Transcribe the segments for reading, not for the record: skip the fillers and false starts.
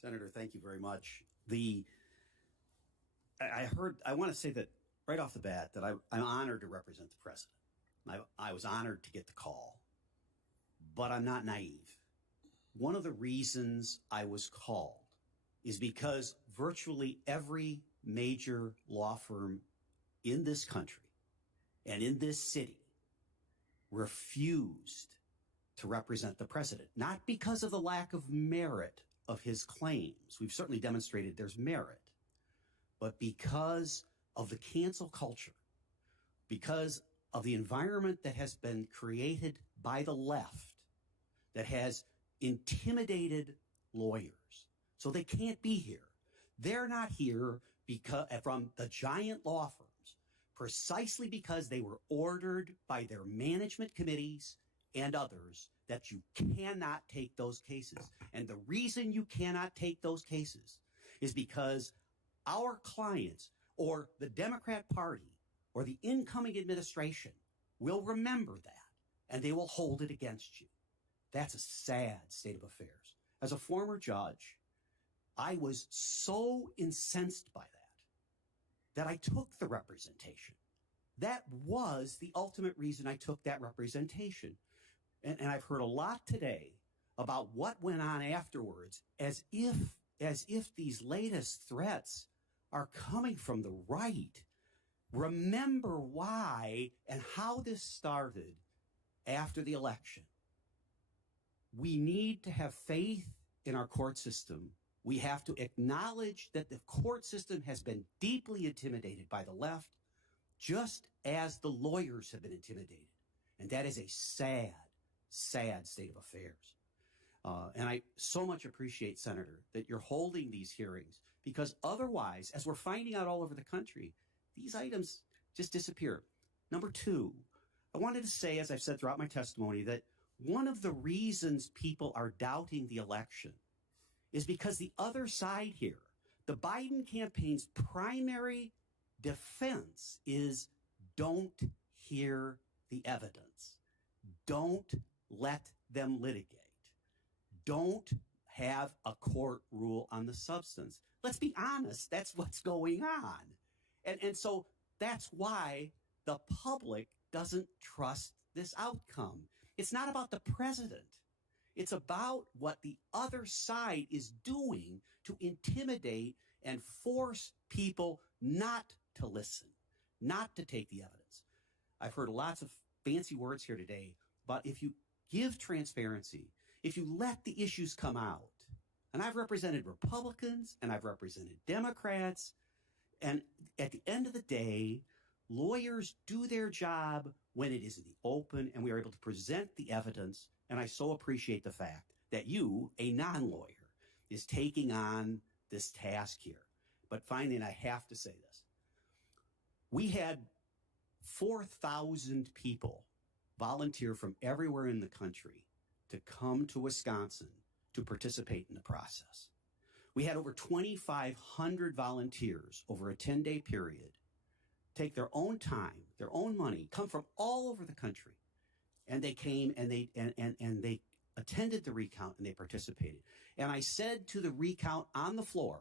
Senator, thank you very much. I want to say that right off the bat that I'm honored to represent the president. I was honored to get the call, but I'm not naive. One of the reasons I was called is because virtually every major law firm in this country and in this city refused to represent the president, not because of the lack of merit of his claims. We've certainly demonstrated there's merit, but because of the cancel culture, because of the environment that has been created by the left that has intimidated lawyers. So they can't be here. They're not here because from the giant law firms, precisely because they were ordered by their management committees and others that you cannot take those cases. And the reason you cannot take those cases is because our clients or the Democrat Party or the incoming administration will remember that and they will hold it against you. That's a sad state of affairs. As a former judge, I was so incensed by that I took the representation. That was the ultimate reason I took that representation. And I've heard a lot today about what went on afterwards, as if these latest threats are coming from the right. Remember why and how this started after the election. We need to have faith in our court system. We have to acknowledge that the court system has been deeply intimidated by the left, just as the lawyers have been intimidated. And that is a sad, sad state of affairs. And I so much appreciate, Senator, that you're holding these hearings, because otherwise, as we're finding out all over the country, these items just disappear. Number two, I wanted to say, as I've said throughout my testimony, that one of the reasons people are doubting the election is because the other side here, the Biden campaign's primary defense is don't hear the evidence. Don't let them litigate. Don't have a court rule on the substance. Let's be honest, that's what's going on. And so that's why the public doesn't trust this outcome. It's not about the president. It's about what the other side is doing to intimidate and force people not to listen, not to take the evidence. I've heard lots of fancy words here today, but if you give transparency, if you let the issues come out, and I've represented Republicans and I've represented Democrats, and at the end of the day, lawyers do their job when it is in the open and we are able to present the evidence. And I so appreciate the fact that you, a non-lawyer, is taking on this task here. But finally, and I have to say this, we had 4,000 people volunteer from everywhere in the country to come to Wisconsin to participate in the process. We had over 2,500 volunteers over a 10-day period take their own time, their own money, come from all over the country. And they came and they attended the recount and they participated. And I said to the recount on the floor,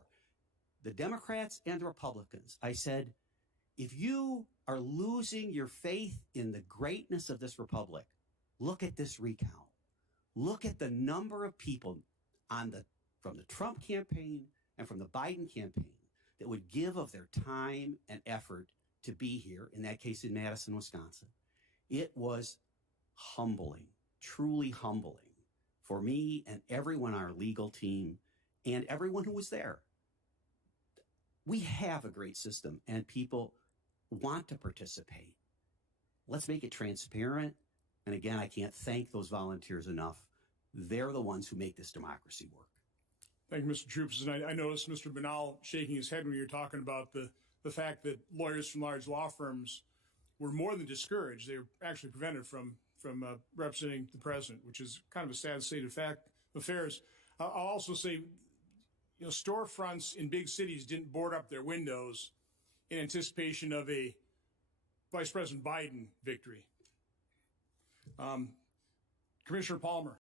the Democrats and the Republicans, I said, if you are losing your faith in the greatness of this republic, look at this recount. Look at the number of people from the Trump campaign and from the Biden campaign that would give of their time and effort to be here, in that case in Madison, Wisconsin. It was humbling, truly humbling for me and everyone on our legal team and everyone who was there. We have a great system and people want to participate. Let's make it transparent. And again, I can't thank those volunteers enough. They're the ones who make this democracy work. Thank you, Mr. Troupis. And I noticed Mr. Banal shaking his head when you were talking about the fact that lawyers from large law firms were more than discouraged. They were actually prevented from representing the president, which is kind of a sad state of affairs. I'll also say, storefronts in big cities didn't board up their windows in anticipation of a Vice President Biden victory. Commissioner Palmer.